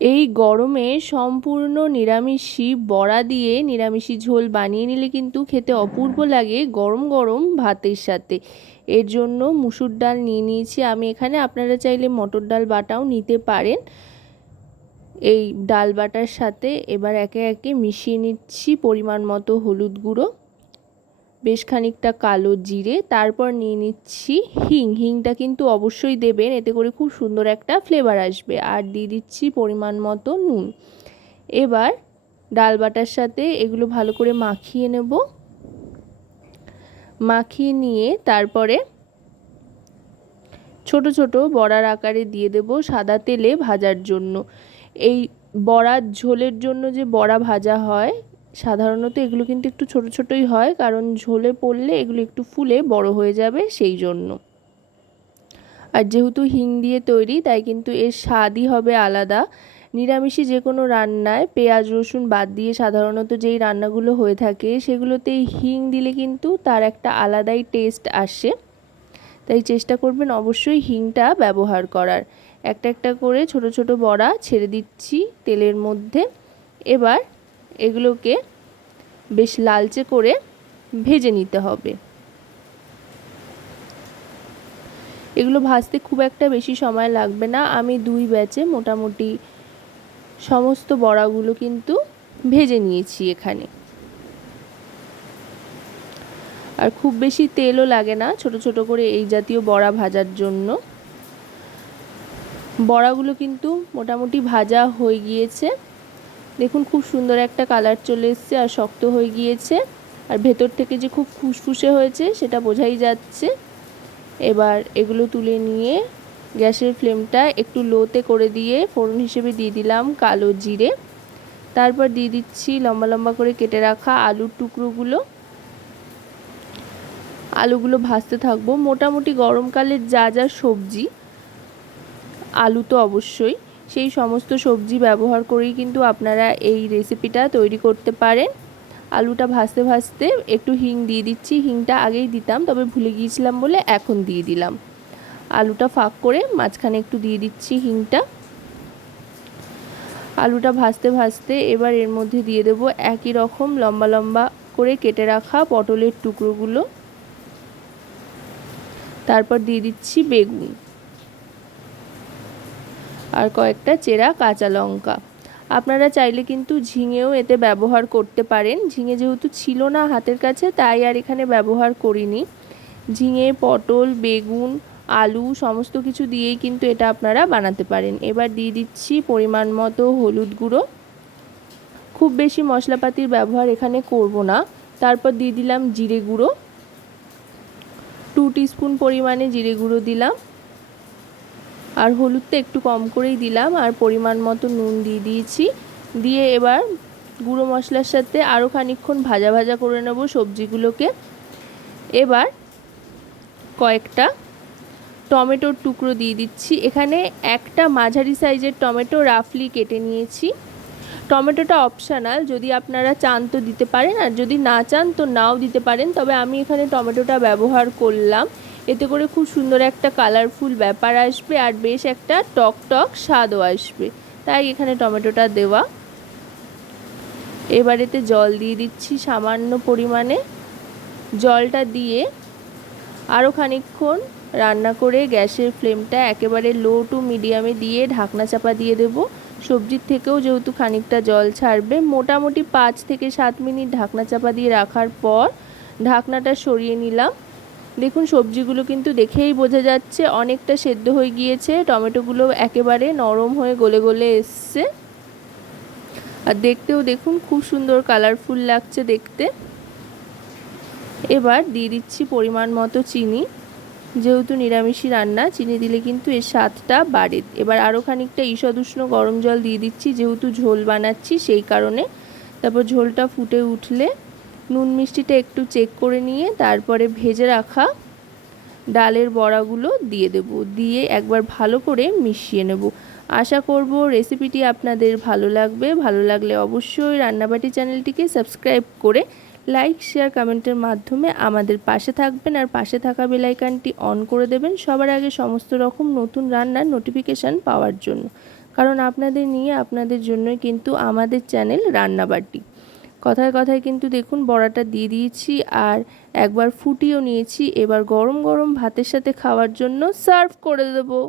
এই গরমে সম্পূর্ণ নিরামিষই বড়া দিয়ে নিরামিষি ঝোল বানিয়ে নিলে কিন্তু খেতে অপূর্ব লাগে গরম গরম ভাতের সাথে। এর জন্য মুসুর ডাল নিয়ে নিয়েছি। আমি এখানে আপনারা চাইলে মটর ডাল বাটাও নিতে পারেন। এই ডাল বাটার সাথে এবার একে একে মিশিয়ে নিচ্ছি পরিমাণ মতো হলুদ গুঁড়ো। বেশ খানিকটা কালো জিরে, তারপর নিয়ে নিচ্ছি হিং। হিংটা কিন্তু অবশ্যই দেবেন, এতে করে খুব সুন্দর একটা ফ্লেভার আসবে। আর দিয়ে দিচ্ছি পরিমাণ মতো নুন। এবার ডাল বাটার সাথে এগুলো ভালো করে মাখিয়ে নেব। মাখিয়ে নিয়ে তারপরে ছোট ছোট বড়ার আকারে দিয়ে দেব সাদা তেলে ভাজার জন্য। এই বড়ার ঝোলের জন্য যে বড়া ভাজা হয় সাধারণত এগুলো কিন্তু একটু ছোট ছোটই হয়, কারণ ঝোলে পড়লে এগুলো একটু ফুলে বড় হয়ে যাবে সেই জন্য। আর যেহেতু হিং দিয়ে তৈরি, তাই কিন্তু এর স্বাদই হবে আলাদা। নিরামিষে যে কোনো রান্নায় পেঁয়াজ, রসুন বাদ দিয়ে সাধারণত যেই রান্নাগুলো হয়ে থাকে সেগুলোতে হিং দিলে কিন্তু তার একটা আলাদাই টেস্ট আসে। তাই চেষ্টা করবেন অবশ্যই হিংটা ব্যবহার করার। একটা একটা করে ছোট ছোট বড়া ছেড়ে দিচ্ছি তেলের মধ্যে। এবার এগুলোকে বেশ লালচে করে ভেজে নিতে হবে। এগুলো ভাজতে খুব একটা বেশি সময় লাগবে না। আমি দুই ব্যাচে মোটামুটি সমস্ত বড়াগুলো কিন্তু ভেজে নিয়েছি এখানে। আর খুব বেশি তেলও লাগে না ছোট ছোট করে এই জাতীয় বড়া ভাজার জন্য। বড়াগুলো কিন্তু মোটামুটি ভাজা হয়ে গিয়েছে। দেখুন, খুব সুন্দর একটা কালার চলে এসছে আর শক্ত হয়ে গিয়েছে। আর ভেতর থেকে যে খুব ফুসফুসে হয়েছে, সেটা বোঝাই যাচ্ছে। এবার এগুলো তুলে নিয়ে গ্যাসের ফ্লেমটা একটু লোতে করে দিয়ে ফোড়ন হিসেবে দিয়ে দিলাম কালো জিরে। তারপর দিয়ে দিচ্ছি লম্বা লম্বা করে কেটে রাখা আলুর টুকরোগুলো। আলুগুলো ভাজতে থাকব। মোটামুটি গরমকালের যা যা সবজি, আলু তো অবশ্যই। সেই সমস্ত সবজি ব্যবহার করেই কিন্তু আপনারা এই রেসিপিটা তৈরি করতে পারেন। আলুটা ভাজতে ভাজতে একটু হিং দিয়ে দিচ্ছি। হিংটা আগেই দিতাম, তবে ভুলে গিয়েছিলাম বলে এখন দিয়ে দিলাম। আলুটা ফাঁক করে মাঝখানে একটু দিয়ে দিচ্ছি হিংটা। আলুটা ভাজতে ভাজতে এবার এর মধ্যে দিয়ে দেব একই রকম লম্বা লম্বা করে কেটে রাখা পটলের টুকরোগুলো। তারপর দিয়ে দিচ্ছি বেগুন। আর কয়েকটা চেরা কাঁচা লঙ্কা। আপনারা চাইলে কিন্তু ঝিঙেও এতে ব্যবহার করতে পারেন। ঝিঙে যেহেতু ছিল না হাতের কাছে, তাই আর এখানে ব্যবহার করিনি। ঝিঙে, পটল, বেগুন, আলু সমস্ত কিছু দিয়েই কিন্তু এটা আপনারা বানাতে পারেন। এবার দিয়ে দিচ্ছি পরিমাণ মতো হলুদ গুঁড়ো। খুব বেশি মশলাপাতির ব্যবহার এখানে করব না। তারপর দিয়ে দিলাম জিরে গুঁড়ো। টু টিস্পুন পরিমাণে জিরে গুঁড়ো দিলাম। আর হলুদটা একটু কম করেই দিলাম আর পরিমাণ মতো নুন দিয়ে দিয়েছি। দিয়ে এবার গুঁড়ো মশলার সাথে আরও খানিক্ষণ ভাজা ভাজা করে নেব সবজিগুলোকে। এবার কয়েকটা টমেটোর টুকরো দিয়ে দিচ্ছি। এখানে একটা মাঝারি সাইজের টমেটো রাফলি কেটে নিয়েছি। টমেটোটা অপশানাল, যদি আপনারা চান তো দিতে পারেন আর যদি না চান তো নাও দিতে পারেন। তবে আমি এখানে টমেটোটা ব্যবহার করলাম। এতে করে খুব সুন্দর একটা কালারফুল ব্যাপার আসবে আর বেশ একটা টক টক স্বাদও আসবে। তাই এখানে টমেটোটা দেওয়া। এবার এতে জল দিয়ে দিচ্ছি সামান্য পরিমাণে। জলটা দিয়ে আরও খানিক্ষণ রান্না করে গ্যাসের ফ্লেমটা একেবারে লো টু মিডিয়ামে দিয়ে ঢাকনা চাপা দিয়ে দেব। সবজির থেকেও যেহেতু খানিকটা জল ছাড়বে, মোটামুটি পাঁচ থেকে সাত মিনিট ঢাকনা চাপা দিয়ে রাখার পর ঢাকনাটা সরিয়ে নিলাম। দেখুন, সবজিগুলো কিন্তু দেখেই বোঝা যাচ্ছে অনেকটা সেদ্ধ হয়ে গিয়েছে। টমেটোগুলো একেবারে নরম হয়ে গলে গলে এসছে। আর দেখতেও দেখুন, খুব সুন্দর কালারফুল লাগছে দেখতে। এবার দিয়ে দিচ্ছি পরিমাণ মতো চিনি। যেহেতু নিরামিষি রান্না, চিনি দিলে কিন্তু এর স্বাদটা বাড়ে। এবার আরও খানিকটা ঈষদ উষ্ণ গরম জল দিয়ে দিচ্ছি, যেহেতু ঝোল বানাচ্ছি সেই কারণে। তারপর ঝোলটা ফুটে উঠলে নুন মিষ্টিটা একটু চেক করে নিয়ে তারপরে ভেজে রাখা ডালের বড়াগুলো দিয়ে দেব। দিয়ে একবার ভালো করে মিশিয়ে নেব। আশা করব রেসিপিটি আপনাদের ভালো লাগবে। ভালো লাগলে অবশ্যই রান্নাবাটি চ্যানেলটিকে সাবস্ক্রাইব করে লাইক শেয়ার কমেন্টের মাধ্যমে আমাদের পাশে থাকবেন আর পাশে থাকা বেলাইকানটি অন করে দেবেন সবার আগে সমস্ত রকম নতুন রান্নার নোটিফিকেশান পাওয়ার জন্য। কারণ আপনাদের নিয়ে আপনাদের জন্যই কিন্তু আমাদের চ্যানেল রান্নাবাটি। কথায় কথায় কিন্তু দেখুন বড়াটা দিয়ে দিয়েছি আর একবার ফুটিয়েও নিয়েছি। এবার গরম গরম ভাতের সাথে খাওয়ার জন্য সার্ভ করে দেবো।